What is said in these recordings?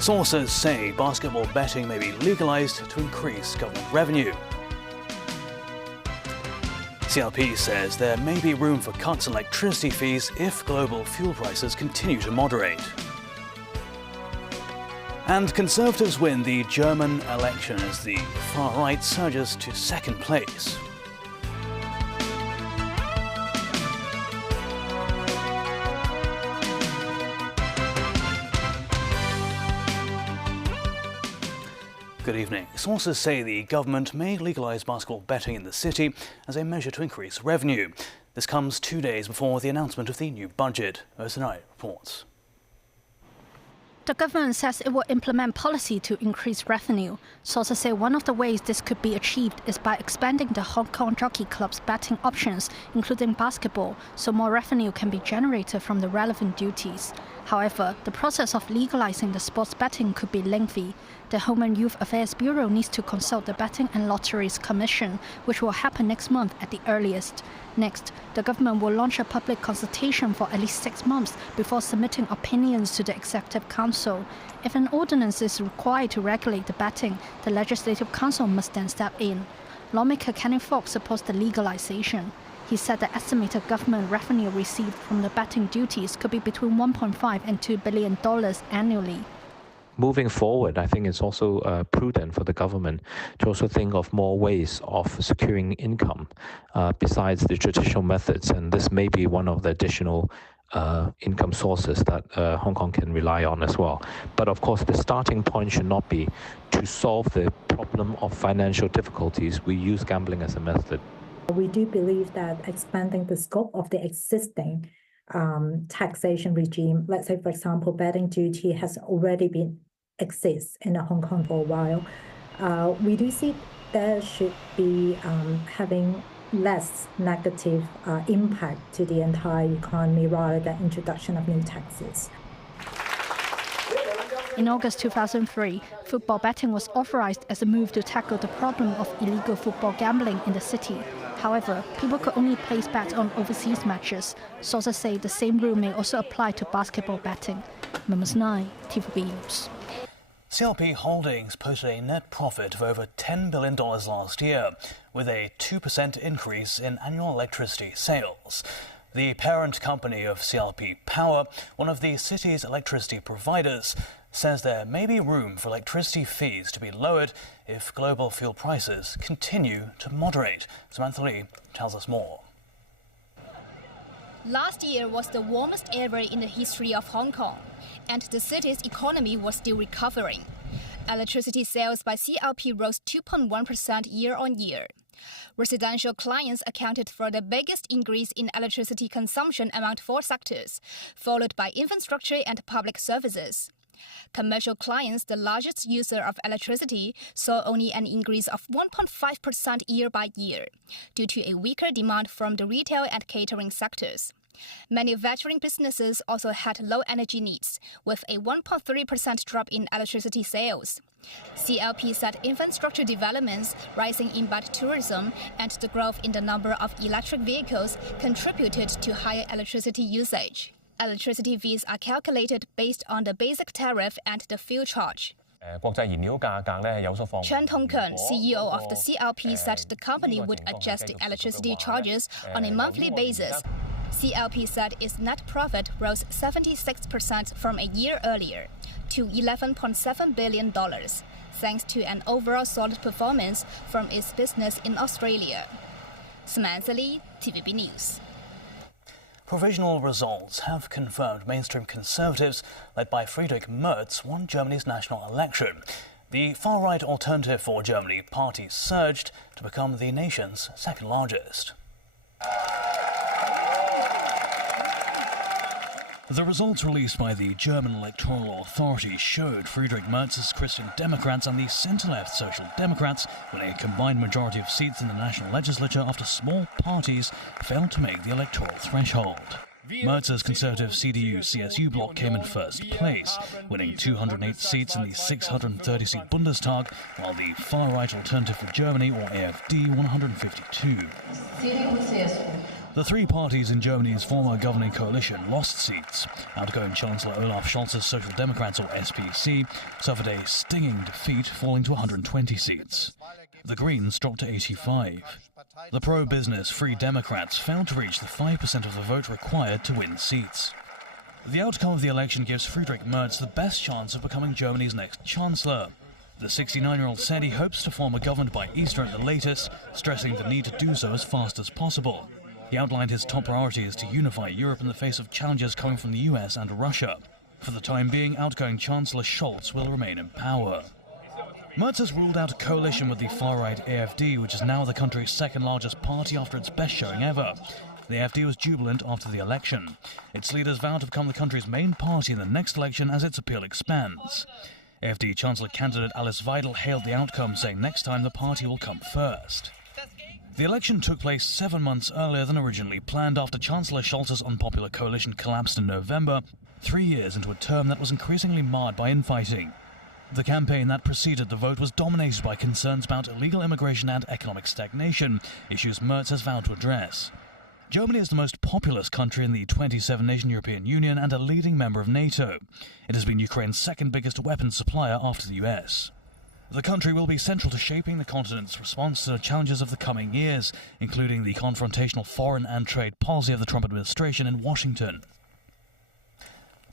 Sources say basketball betting may be legalized to increase government revenue. CLP says there may be room for cuts in electricity fees if global fuel prices continue to moderate. And Conservatives win the German election as the far right surges to second place. Good evening. Sources say the government may legalise basketball betting in the city as a measure to increase revenue. This comes 2 days before the announcement of the new budget. Tonight reports. The government says it will implement policy to increase revenue. Sources say one of the ways this could be achieved is by expanding the Hong Kong Jockey Club's betting options, including basketball, so more revenue can be generated from the relevant duties. However, the process of legalizing the sports betting could be lengthy. The Home and Youth Affairs Bureau needs to consult the Betting and Lotteries Commission, which will happen next month at the earliest. Next, the government will launch a public consultation for at least 6 months before submitting opinions to the Executive Council. If an ordinance is required to regulate the betting, the Legislative Council must then step in. Lawmaker Kenny Fox supports the legalization. He said the estimated government revenue received from the betting duties could be between $1.5 and $2 billion annually. Moving forward, I think it's also prudent for the government to also think of more ways of securing income besides the traditional methods, and this may be one of the additional income sources that Hong Kong can rely on as well. But of course, the starting point should not be to solve the problem of financial difficulties. We use gambling as a method. We do believe that expanding the scope of the existing taxation regime, let's say, for example, betting duty has already been exists in Hong Kong for a while. We do see there should be having less negative impact to the entire economy rather than introduction of new taxes. In August 2003, football betting was authorized as a move to tackle the problem of illegal football gambling in the city. However, people could only place bets on overseas matches. Sources say the same rule may also apply to basketball betting. Members 9, TVB News. CLP Holdings posted a net profit of over $10 billion last year, with a 2% increase in annual electricity sales. The parent company of CLP Power, one of the city's electricity providers, says there may be room for electricity fees to be lowered if global fuel prices continue to moderate. Samantha Lee tells us more. Last year was the warmest ever in the history of Hong Kong, and the city's economy was still recovering. Electricity sales by CLP rose 2.1% year-on-year. Residential clients accounted for the biggest increase in electricity consumption among 4 sectors, followed by infrastructure and public services. Commercial clients, the largest user of electricity, saw only an increase of 1.5% year by year, due to a weaker demand from the retail and catering sectors. Manufacturing businesses also had low energy needs, with a 1.3% drop in electricity sales. CLP said infrastructure developments, rising inbound tourism, and the growth in the number of electric vehicles contributed to higher electricity usage. Electricity fees are calculated based on the basic tariff and the fuel charge. Chen Tongken, CEO of the CLP, said the company would adjust the electricity charges on a monthly basis. CLP said its net profit rose 76% from a year earlier to $11.7 billion, thanks to an overall solid performance from its business in Australia. Samantha Lee, TVB News. Provisional results have confirmed mainstream Conservatives, led by Friedrich Merz, won Germany's national election. The far-right Alternative for Germany party surged to become the nation's second largest. The results released by the German Electoral Authority showed Friedrich Merz's Christian Democrats and the centre-left Social Democrats winning a combined majority of seats in the national legislature after small parties failed to make the electoral threshold. Merz's conservative CDU-CSU bloc came in first place, winning 208 seats in the 630-seat Bundestag, while the far-right Alternative for Germany, or AfD, 152. The The three parties in Germany's former governing coalition lost seats. Outgoing Chancellor Olaf Scholz's Social Democrats, or SPC, suffered a stinging defeat, falling to 120 seats. The Greens dropped to 85. The pro-business Free Democrats failed to reach the 5% of the vote required to win seats. The outcome of the election gives Friedrich Merz the best chance of becoming Germany's next chancellor. The 69-year-old said he hopes to form a government by Easter at the latest, stressing the need to do so as fast as possible. He outlined his top priorities to unify Europe in the face of challenges coming from the US and Russia. For the time being, outgoing Chancellor Scholz will remain in power. Merz has ruled out a coalition with the far-right AfD, which is now the country's second-largest party after its best showing ever. The AfD was jubilant after the election. Its leaders vow to become the country's main party in the next election as its appeal expands. AfD Chancellor candidate Alice Weidel hailed the outcome, saying next time the party will come first. The election took place 7 months earlier than originally planned after Chancellor Scholz's unpopular coalition collapsed in November, 3 years into a term that was increasingly marred by infighting. The campaign that preceded the vote was dominated by concerns about illegal immigration and economic stagnation, issues Merz has vowed to address. Germany is the most populous country in the 27-nation European Union and a leading member of NATO. It has been Ukraine's second biggest weapons supplier after the US. The country will be central to shaping the continent's response to the challenges of the coming years, including the confrontational foreign and trade policy of the Trump administration in Washington.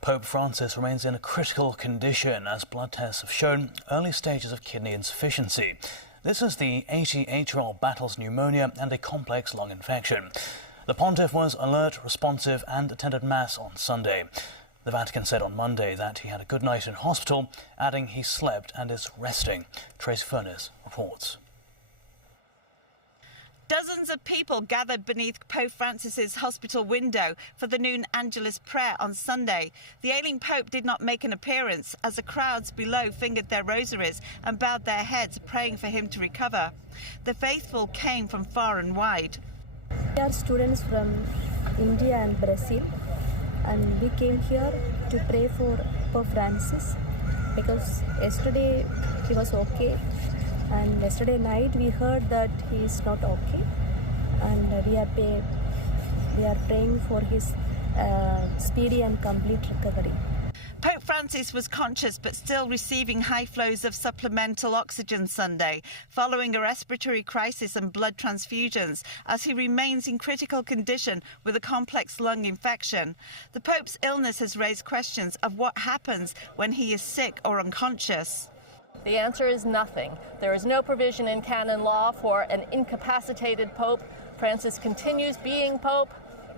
Pope Francis remains in a critical condition as blood tests have shown early stages of kidney insufficiency. This as the 88-year-old battles pneumonia and a complex lung infection. The pontiff was alert, responsive and attended Mass on Sunday. The Vatican said on Monday that he had a good night in hospital, adding he slept and is resting. Tracy Furness reports. Dozens of people gathered beneath Pope Francis's hospital window for the noon Angelus prayer on Sunday. The ailing Pope did not make an appearance as the crowds below fingered their rosaries and bowed their heads, praying for him to recover. The faithful came from far and wide. We are students from India and Brazil, and we came here to pray for Pope Francis because yesterday he was okay, and yesterday night we heard that he is not okay, and we are praying for his speedy and complete recovery. Pope Francis was conscious but still receiving high flows of supplemental oxygen Sunday, following a respiratory crisis and blood transfusions, as he remains in critical condition with a complex lung infection. The Pope's illness has raised questions of what happens when he is sick or unconscious. The answer is nothing. There is no provision in canon law for an incapacitated Pope. Francis continues being Pope.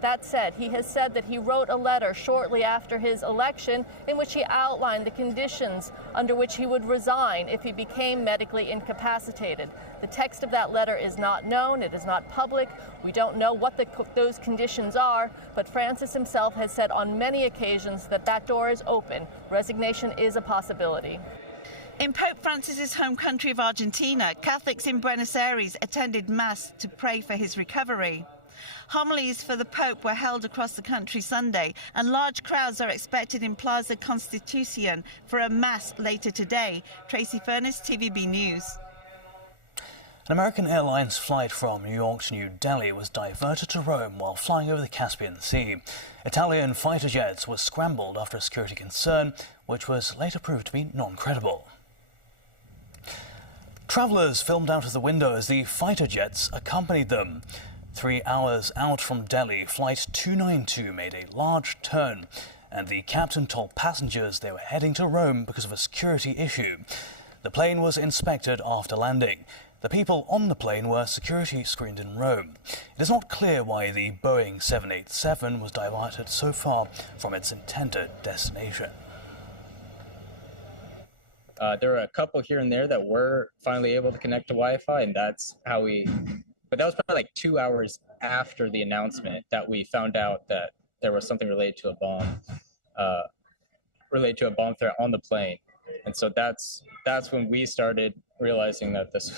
That said, he has said that he wrote a letter shortly after his election in which he outlined the conditions under which he would resign if he became medically incapacitated. The text of that letter is not known. It is not public. We don't know what those conditions are, but Francis himself has said on many occasions that that door is open. Resignation is a possibility. In Pope Francis's home country of Argentina, Catholics in Buenos Aires attended Mass to pray for his recovery. Homilies for the Pope were held across the country Sunday, and large crowds are expected in Plaza Constitucion for a Mass later today. Tracy Furness, TVB News. An American Airlines flight from New York to New Delhi was diverted to Rome while flying over the Caspian Sea. Italian fighter jets were scrambled after a security concern, which was later proved to be non-credible. Travellers filmed out of the window as the fighter jets accompanied them. 3 hours out from Delhi, Flight 292 made a large turn, and the captain told passengers they were heading to Rome because of a security issue. The plane was inspected after landing. The people on the plane were security screened in Rome. It is not clear why the Boeing 787 was diverted so far from its intended destination. There were a couple here and there that were finally able to connect to Wi-Fi, and that's how we... But that was probably like 2 hours after the announcement that we found out that there was something related to a bomb threat on the plane. And so that's when we started realizing that this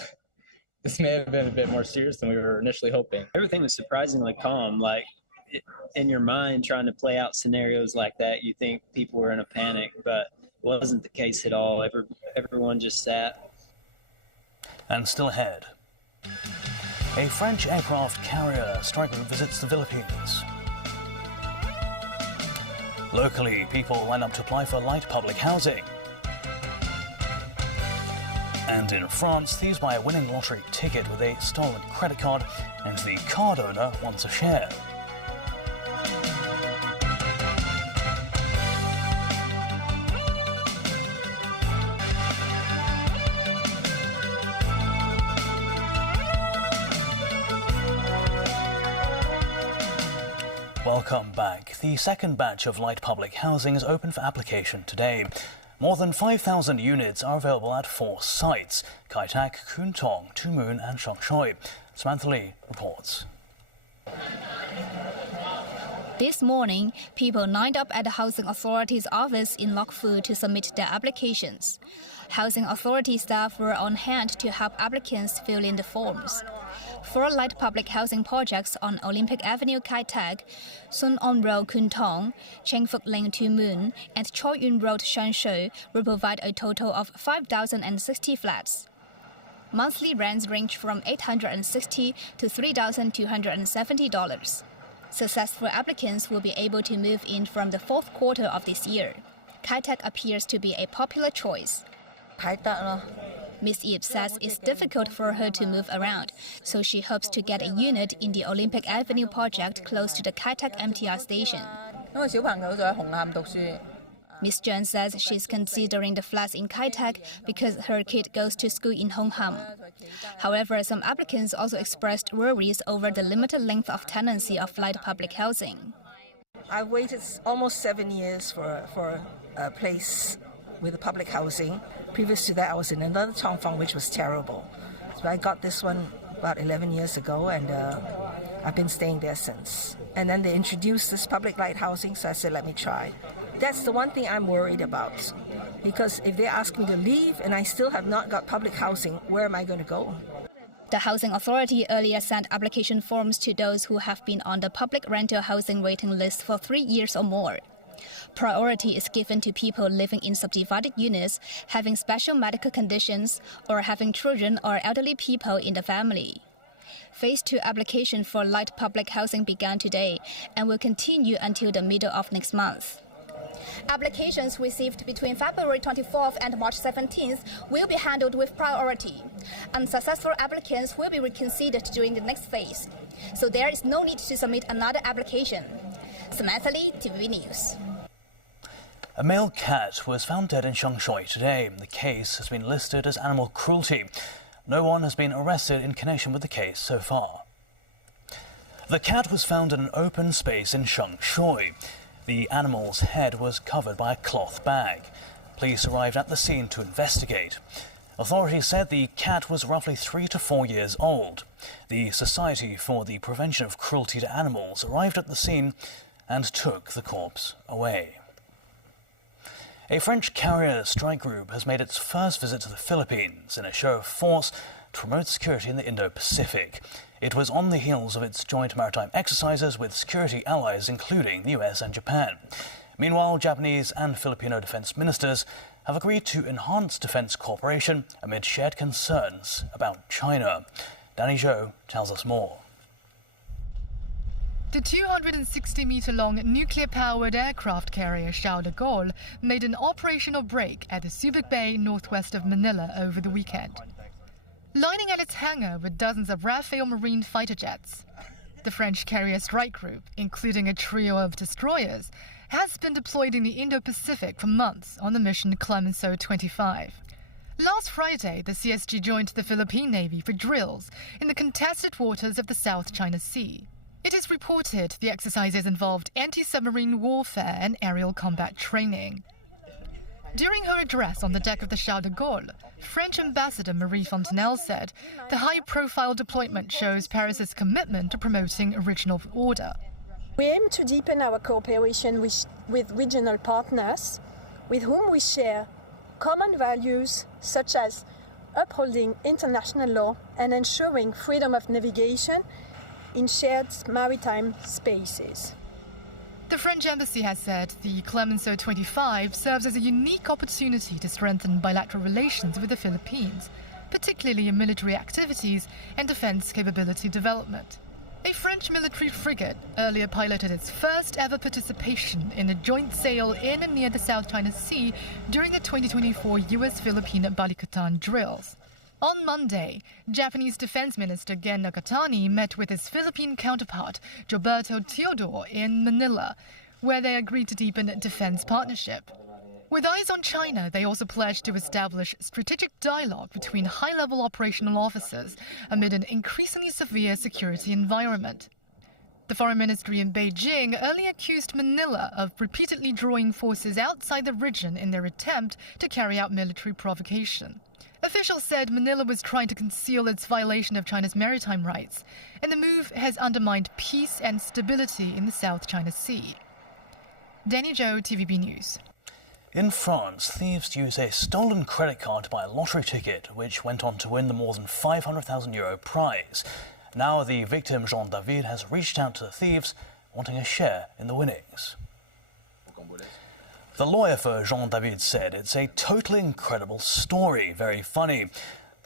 may have been a bit more serious than we were initially hoping. Everything was surprisingly calm. Like in your mind, trying to play out scenarios like that, you think people were in a panic, but it wasn't the case at all. Everyone just sat. And still ahead. A French aircraft carrier strike group visits the Philippines. Locally, people line up to apply for light public housing. And in France, thieves buy a winning lottery ticket with a stolen credit card, and the card owner wants a share. Welcome back. The second batch of light public housing is open for application today. More than 5,000 units are available at 4 sites: Kai Tak, Kwun Tong, Tu Mun and Shang Shui. Samantha Lee reports. This morning, people lined up at the Housing Authority's office in Lok Fu to submit their applications. Housing Authority staff were on hand to help applicants fill in the forms. 4 light public housing projects on Olympic Avenue Kai Tak, Sun On Road Kwun Tong, Cheng Fuk Ling Tu Mun, and Choi Yun Road Shang Shui will provide a total of 5,060 flats. Monthly rents range from $860 to $3,270. Successful applicants will be able to move in from the 4th quarter of this year. Kai Tak appears to be a popular choice. Ms. Yip says it's difficult for her to move around, so she hopes to get a unit in the Olympic Avenue project close to the Kai Tak MTR station. Ms. Jones says she's considering the flats in Kai Tak because her kid goes to school in Hong Kong. However, some applicants also expressed worries over the limited length of tenancy of light public housing. I waited almost 7 years for a place with the public housing. Previous to that, I was in another Chongfang, which was terrible. So I got this one about 11 years ago, and I've been staying there since. And then they introduced this public light housing, so I said, let me try. That's the one thing I'm worried about, because if they ask me to leave and I still have not got public housing, where am I going to go? The Housing Authority earlier sent application forms to those who have been on the public rental housing waiting list for 3 years or more. Priority is given to people living in subdivided units, having special medical conditions, or having children or elderly people in the family. Phase 2 application for light public housing began today and will continue until the middle of next month. Applications received between February 24th and March 17th will be handled with priority. Unsuccessful applicants will be reconsidered during the next phase, so there is no need to submit another application. Samantha Lee, TVB News. A male cat was found dead in Shang Shui today. The case has been listed as animal cruelty. No one has been arrested in connection with the case so far. The cat was found in an open space in Shang Shui. The animal's head was covered by a cloth bag. Police arrived at the scene to investigate. Authorities said the cat was roughly 3 to 4 years old. The Society for the Prevention of Cruelty to Animals arrived at the scene and took the corpse away. A French carrier strike group has made its first visit to the Philippines in a show of force to promote security in the Indo-Pacific. It was on the heels of its joint maritime exercises with security allies, including the US and Japan. Meanwhile, Japanese and Filipino defense ministers have agreed to enhance defense cooperation amid shared concerns about China. Danny Zhou tells us more. The 260-meter-long nuclear-powered aircraft carrier Charles de Gaulle made an operational break at the Subic Bay northwest of Manila over the weekend. Lining at its hangar were dozens of Rafale Marine fighter jets. The French carrier strike group, including a trio of destroyers, has been deployed in the Indo-Pacific for months on the mission Clemenceau 25. Last Friday, the CSG joined the Philippine Navy for drills in the contested waters of the South China Sea. It is reported the exercises involved anti-submarine warfare and aerial combat training. During her address on the deck of the Charles de Gaulle, French Ambassador Marie Fontenelle said the high-profile deployment shows Paris's commitment to promoting regional order. We aim to deepen our cooperation with regional partners with whom we share common values such as upholding international law and ensuring freedom of navigation in shared maritime spaces. The French embassy has said the Clemenceau 25 serves as a unique opportunity to strengthen bilateral relations with the Philippines, particularly in military activities and defense capability development. A French military frigate earlier piloted its first ever participation in a joint sail in and near the South China Sea during the 2024 US-Philippine Balikatan drills. On Monday, Japanese Defense Minister Gen Nakatani met with his Philippine counterpart, Gilberto Teodoro, in Manila, where they agreed to deepen defense partnership. With eyes on China, they also pledged to establish strategic dialogue between high-level operational officers amid an increasingly severe security environment. The Foreign Ministry in Beijing earlier accused Manila of repeatedly drawing forces outside the region in their attempt to carry out military provocation. Officials said Manila was trying to conceal its violation of China's maritime rights, and the move has undermined peace and stability in the South China Sea. Danny Zhou, TVB News. In France, thieves used a stolen credit card to buy a lottery ticket, which went on to win the more than €500,000 prize. Now the victim, Jean David, has reached out to the thieves, wanting a share in the winnings. The lawyer for Jean David said it's a totally incredible story, very funny.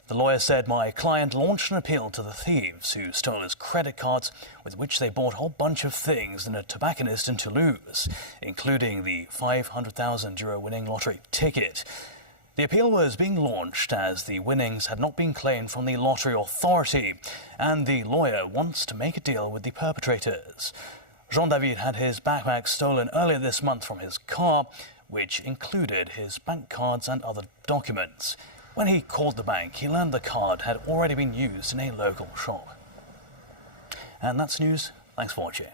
The lawyer said my client launched an appeal to the thieves who stole his credit cards, with which they bought a whole bunch of things in a tobacconist in Toulouse, including the €500,000 winning lottery ticket. The appeal was being launched as the winnings had not been claimed from the lottery authority, and the lawyer wants to make a deal with the perpetrators. Jean David had his backpack stolen earlier this month from his car, which included his bank cards and other documents. When he called the bank, he learned the card had already been used in a local shop. And that's news. Thanks for watching.